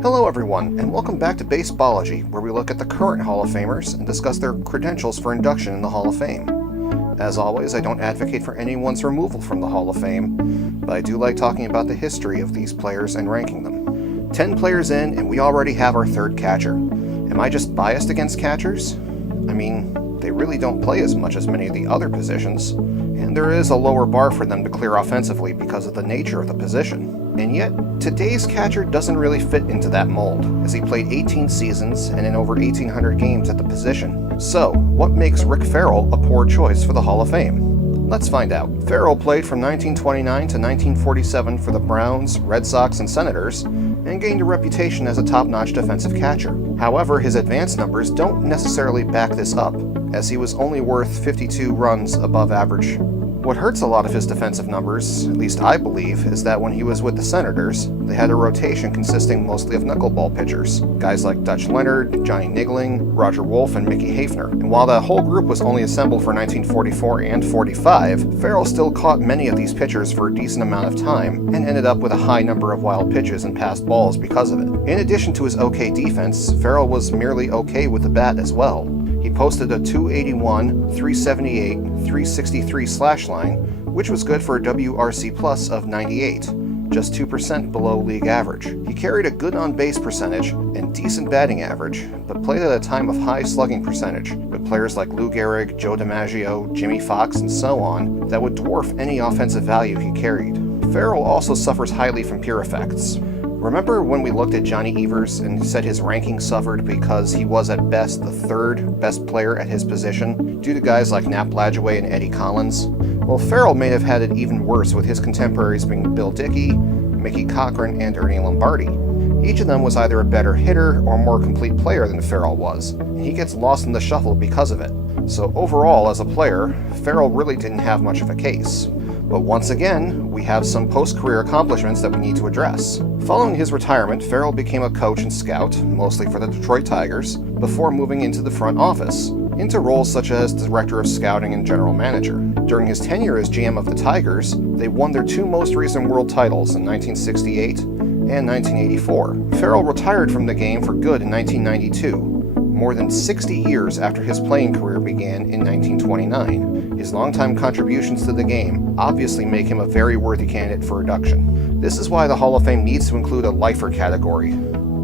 Hello everyone, and welcome back to Baseballology, where we look at the current Hall of Famers and discuss their credentials for induction in the Hall of Fame. As always, I don't advocate for anyone's removal from the Hall of Fame, but I do like talking about the history of these players and ranking them. 10 players in, and we already have our third catcher. Am I just biased against catchers? I mean, they really don't play as much as many of the other positions, and there is a lower bar for them to clear offensively because of the nature of the position. And yet, today's catcher doesn't really fit into that mold, as he played 18 seasons and in over 1,800 games at the position. So, what makes Rick Ferrell a poor choice for the Hall of Fame? Let's find out. Ferrell played from 1929 to 1947 for the Browns, Red Sox, and Senators, and gained a reputation as a top-notch defensive catcher. However, his advanced numbers don't necessarily back this up, as he was only worth 52 runs above average. What hurts a lot of his defensive numbers, at least I believe, is that when he was with the Senators, they had a rotation consisting mostly of knuckleball pitchers, guys like Dutch Leonard, Johnny Niggling, Roger Wolf, and Mickey Hafner. And while that whole group was only assembled for 1944 and 45, Ferrell still caught many of these pitchers for a decent amount of time, and ended up with a high number of wild pitches and passed balls because of it. In addition to his okay defense, Ferrell was merely okay with the bat as well. He posted a .281, .378, .363 slash line, which was good for a WRC plus of 98, just 2% below league average. He carried a good on-base percentage and decent batting average, but played at a time of high slugging percentage, with players like Lou Gehrig, Joe DiMaggio, Jimmy Fox, and so on, that would dwarf any offensive value he carried. Ferrell also suffers highly from peer effects. Remember when we looked at Johnny Evers and said his ranking suffered because he was at best the third best player at his position, due to guys like Nap Lajoie and Eddie Collins? Well, Ferrell may have had it even worse, with his contemporaries being Bill Dickey, Mickey Cochran, and Ernie Lombardi. Each of them was either a better hitter or more complete player than Ferrell was, and he gets lost in the shuffle because of it. So overall, as a player, Ferrell really didn't have much of a case. But once again, we have some post-career accomplishments that we need to address. Following his retirement, Ferrell became a coach and scout, mostly for the Detroit Tigers, before moving into the front office, into roles such as Director of Scouting and General Manager. During his tenure as GM of the Tigers, they won their two most recent world titles in 1968 and 1984. Ferrell retired from the game for good in 1992, more than 60 years after his playing career began in 1929. His longtime contributions to the game obviously make him a very worthy candidate for induction. This is why the Hall of Fame needs to include a lifer category.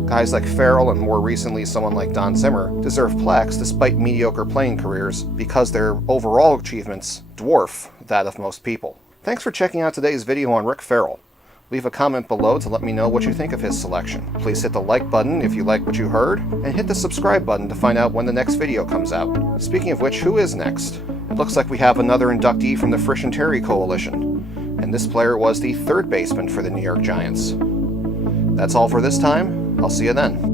Guys like Ferrell and more recently someone like Don Zimmer deserve plaques despite mediocre playing careers because their overall achievements dwarf that of most people. Thanks for checking out today's video on Rick Ferrell. Leave a comment below to let me know what you think of his selection. Please hit the like button if you like what you heard, and hit the subscribe button to find out when the next video comes out. Speaking of which, who is next? It looks like we have another inductee from the Frisch and Terry Coalition, and this player was the third baseman for the New York Giants. That's all for this time. I'll see you then.